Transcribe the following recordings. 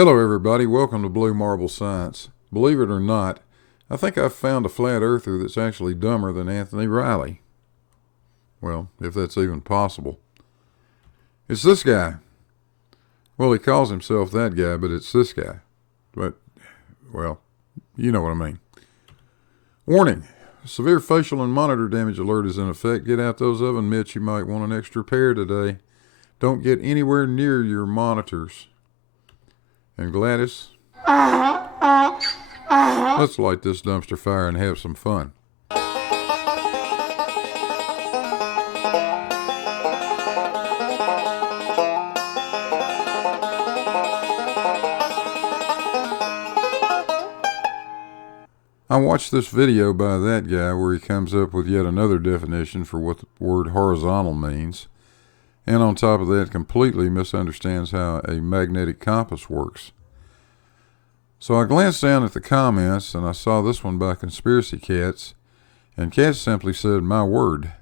Hello everybody, welcome to Blue Marble Science. Believe it or not, I think I've found a flat earther that's actually dumber than Anthony Riley. Well, if that's even possible. It's this guy. Well, he calls himself that guy, but it's this guy. But, well, you know what I mean. Warning, severe facial and monitor damage alert is in effect. Get out those oven mitts, you might want an extra pair today. Don't get anywhere near your monitors. And Gladys, let's light this dumpster fire and have some fun. I watched this video by that guy where he comes up with yet another definition for what the word horizontal means. And on top of that, completely misunderstands how a magnetic compass works. So I glanced down at the comments, and I saw this one by Conspiracy Cats, and Cats simply said, "My word."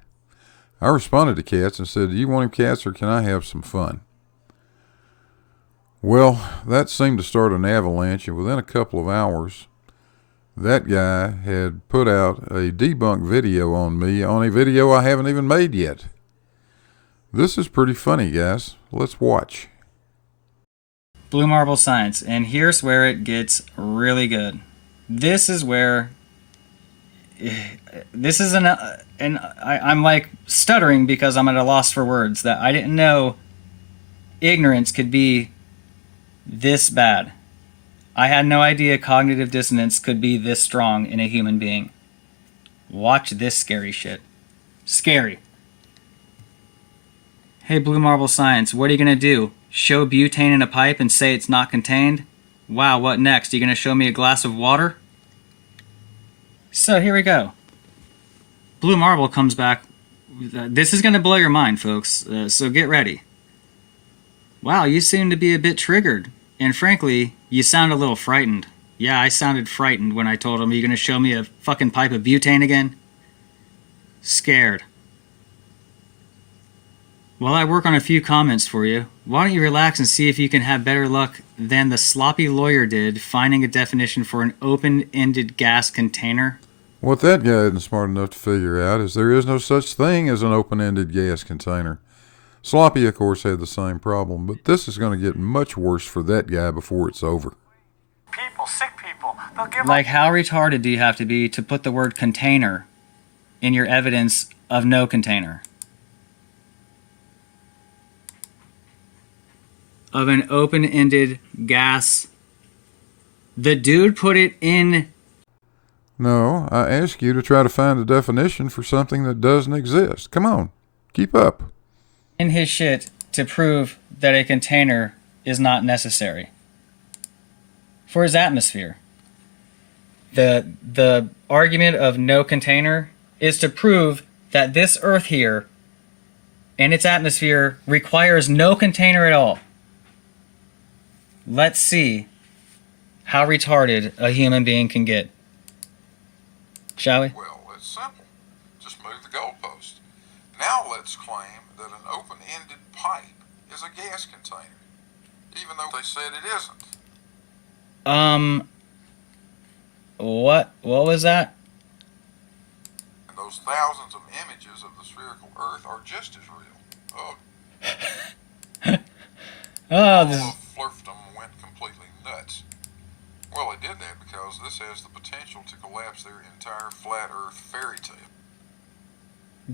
I responded to Cats and said, "Do you want him, Cats, or can I have some fun?" Well, that seemed to start an avalanche, and within a couple of hours, that guy had put out a debunk video on me on a video I haven't even made yet. This is pretty funny, guys. Let's watch. Blue Marble Science, and here's where it gets really good. This is where I'm like stuttering because I'm at a loss for words, that I didn't know ignorance could be this bad. I had no idea cognitive dissonance could be this strong in a human being. Watch this scary shit. Scary. Hey, Blue Marble Science, what are you going to do? Show butane in a pipe and say it's not contained? Wow, what next? Are you going to show me a glass of water? So here we go. Blue Marble comes back. This is going to blow your mind, folks, so get ready. Wow, you seem to be a bit triggered. And frankly, you sound a little frightened. Yeah, I sounded frightened when I told him, "Are you going to show me a fucking pipe of butane again?" Scared. While I work on a few comments for you, why don't you relax and see if you can have better luck than the sloppy lawyer did finding a definition for an open-ended gas container? What that guy isn't smart enough to figure out is there is no such thing as an open-ended gas container. Sloppy, of course, had the same problem, but this is going to get much worse for that guy before it's over. People, sick people, they'll give Like, how retarded do you have to be to put the word container in your evidence of no container? Of an open-ended gas. The dude put it in. No, I ask you to try to find a definition for something that doesn't exist. Come on, keep up. In his shit to prove that a container is not necessary for his atmosphere. The argument of no container is to prove that this earth here and its atmosphere requires no container at all. Let's see how retarded a human being can get. Shall we? Well, it's simple. Just move the goalpost. Now let's claim that an open-ended pipe is a gas container, even though they said it isn't. What was that? And those thousands of images of the spherical Earth are just as real. Oh, this All of Flirtdom went completely nuts. Well, they did that because this has the potential to collapse their entire flat Earth fairy tale.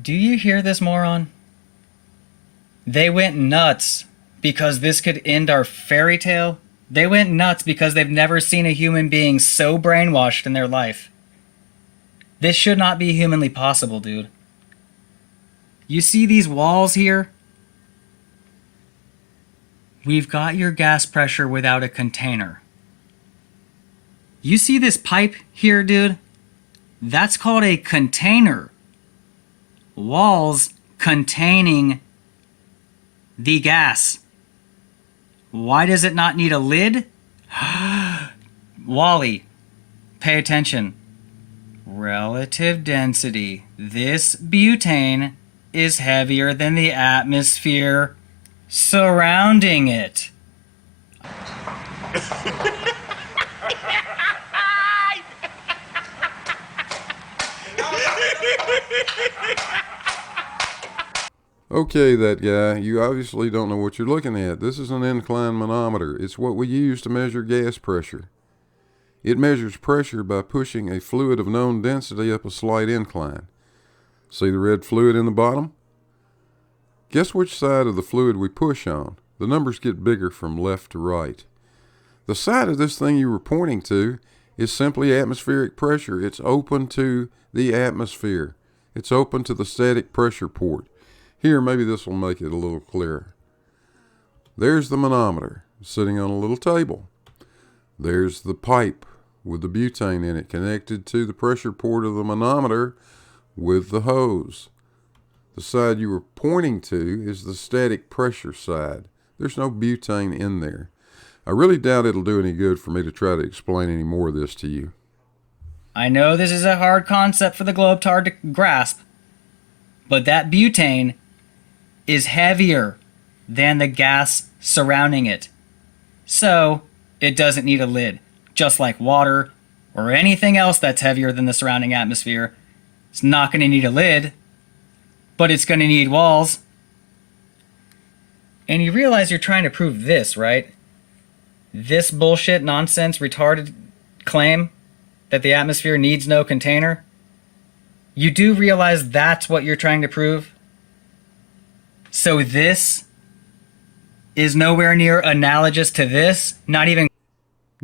Do you hear this, moron? They went nuts because this could end our fairy tale. They went nuts because they've never seen a human being so brainwashed in their life. This should not be humanly possible, dude. You see these walls here? We've got your gas pressure without a container. You see this pipe here, dude? That's called a container. Walls containing the gas. Why does it not need a lid? Wally, pay attention. Relative density. This butane is heavier than the atmosphere surrounding it. Okay, that guy, you obviously don't know what you're looking at. This is an incline manometer. It's what we use to measure gas pressure. It measures pressure by pushing a fluid of known density up a slight incline. See the red fluid in the bottom? Guess which side of the fluid we push on. The numbers get bigger from left to right. The side of this thing you were pointing to is simply atmospheric pressure. It's open to the atmosphere. It's open to the static pressure port. Here, maybe this will make it a little clearer. There's the manometer sitting on a little table. There's the pipe with the butane in it connected to the pressure port of the manometer with the hose. The side you were pointing to is the static pressure side. There's no butane in there. I really doubt it'll do any good for me to try to explain any more of this to you. I know this is a hard concept for the globetard to grasp, but that butane is heavier than the gas surrounding it. So, it doesn't need a lid. Just like water or anything else that's heavier than the surrounding atmosphere, it's not going to need a lid, but it's going to need walls. And you realize you're trying to prove this, right? This bullshit, nonsense, retarded claim that the atmosphere needs no container. You do realize that's what you're trying to prove? So this is nowhere near analogous to this, not even...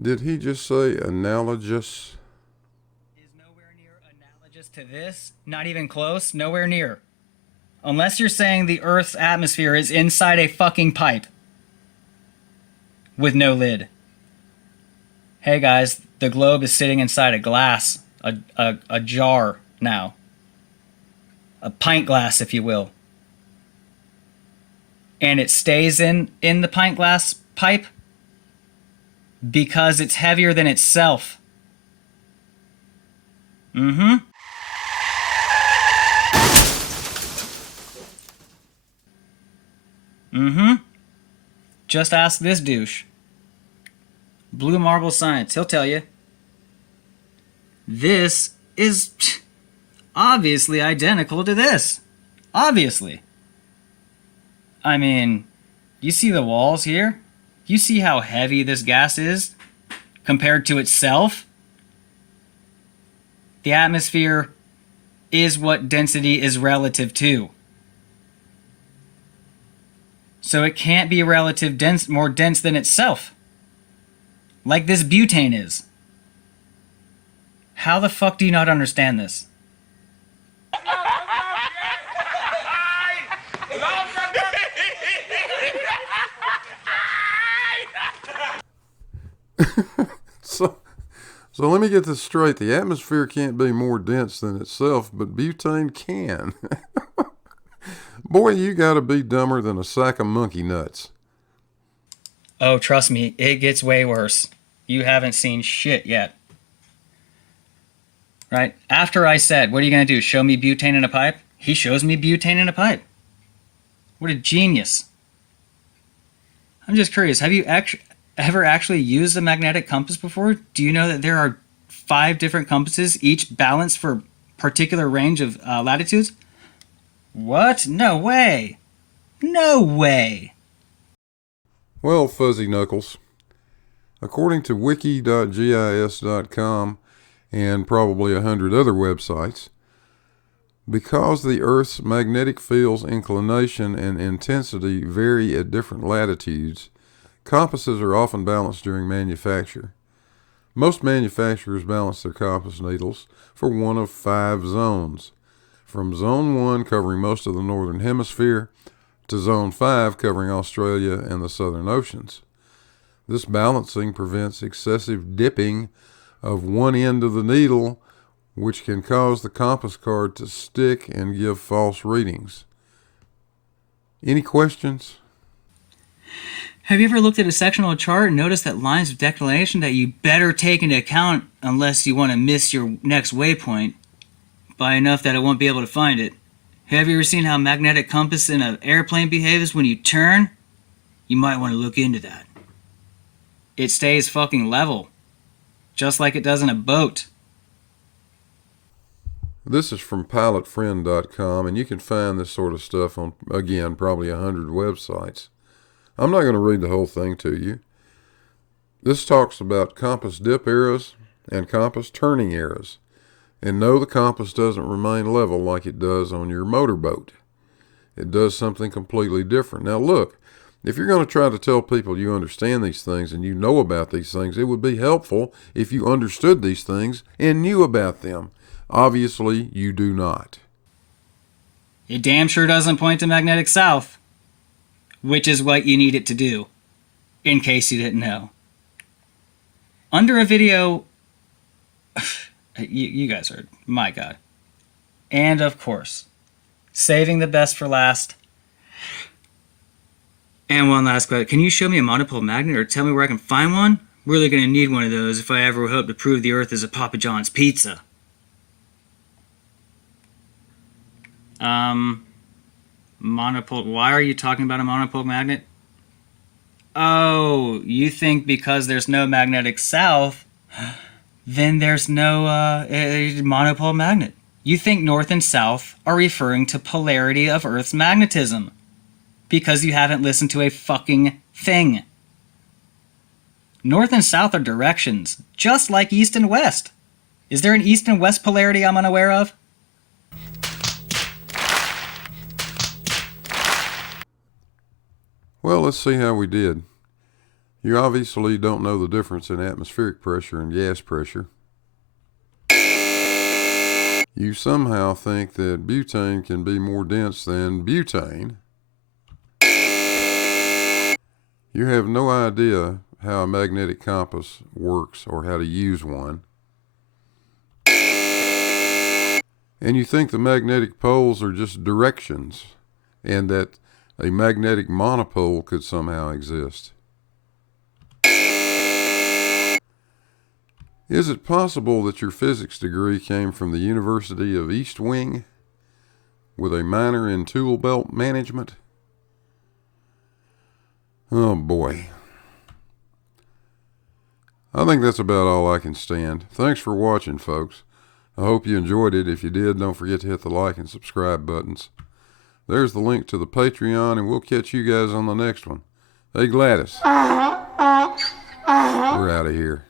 Did he just say analogous? Is nowhere near analogous to this, not even close, nowhere near. Unless you're saying the Earth's atmosphere is inside a fucking pipe with no lid. Hey guys, the globe is sitting inside a glass, a jar now. A pint glass, if you will. And it stays in the pint glass pipe because it's heavier than itself. Mm-hmm. Mm-hmm. Just ask this douche. BlueMarbleScience, he'll tell you. This is obviously identical to this. Obviously. I mean, you see the walls here? You see how heavy this gas is compared to itself? The atmosphere is what density is relative to. So it can't be relative dense, more dense than itself. Like this butane is. How the fuck do you not understand this? So let me get this straight. The atmosphere can't be more dense than itself, but butane can. Boy, you gotta be dumber than a sack of monkey nuts. Oh, trust me, it gets way worse. You haven't seen shit yet. Right? After I said, what are you going to do, show me butane in a pipe? He shows me butane in a pipe. What a genius. I'm just curious, have you ever actually used a magnetic compass before? Do you know that there are 5 different compasses, each balanced for a particular range of latitudes? What? No way. No way. Well, fuzzy knuckles, according to wiki.gis.com and probably 100 other websites, because the Earth's magnetic field's inclination and intensity vary at different latitudes, compasses are often balanced during manufacture. Most manufacturers balance their compass needles for one of 5 zones, from Zone 1 covering most of the northern hemisphere to Zone 5 covering Australia and the southern oceans. This balancing prevents excessive dipping of one end of the needle, which can cause the compass card to stick and give false readings. Any questions? Have you ever looked at a sectional chart and noticed that lines of declination that you better take into account unless you want to miss your next waypoint by enough that it won't be able to find it? Have you ever seen how magnetic compass in an airplane behaves when you turn? You might want to look into that. it stays fucking level. Just like it does in a boat. This is from pilotfriend.com, and you can find this sort of stuff on, again, probably 100 websites. I'm not going to read the whole thing to you. This talks about compass dip arrows and compass turning arrows. And no, the compass doesn't remain level like it does on your motorboat. It does something completely different. Now look, if you're going to try to tell people you understand these things and you know about these things, it would be helpful if you understood these things and knew about them. Obviously, you do not. It damn sure doesn't point to magnetic south, which is what you need it to do, in case you didn't know. Under a video, you guys are, my God. And of course, saving the best for last. And one last question. Can you show me a monopole magnet or tell me where I can find one? Really gonna need one of those if I ever hope to prove the Earth is a Papa John's pizza. Monopole. Why are you talking about a monopole magnet? Oh, you think because there's no magnetic south, then there's no monopole magnet. You think north and south are referring to polarity of Earth's magnetism. Because you haven't listened to a fucking thing. North and south are directions, just like east and west. Is there an east and west polarity I'm unaware of? Well, let's see how we did. You obviously don't know the difference in atmospheric pressure and gas pressure. You somehow think that butane can be more dense than butane. You have no idea how a magnetic compass works or how to use one. And you think the magnetic poles are just directions and that a magnetic monopole could somehow exist. Is it possible that your physics degree came from the University of East Wing with a minor in tool belt management? Oh boy. I think that's about all I can stand. Thanks for watching, folks. I hope you enjoyed it. If you did, don't forget to hit the like and subscribe buttons. There's the link to the Patreon, and we'll catch you guys on the next one. Hey, Gladys. We're out of here.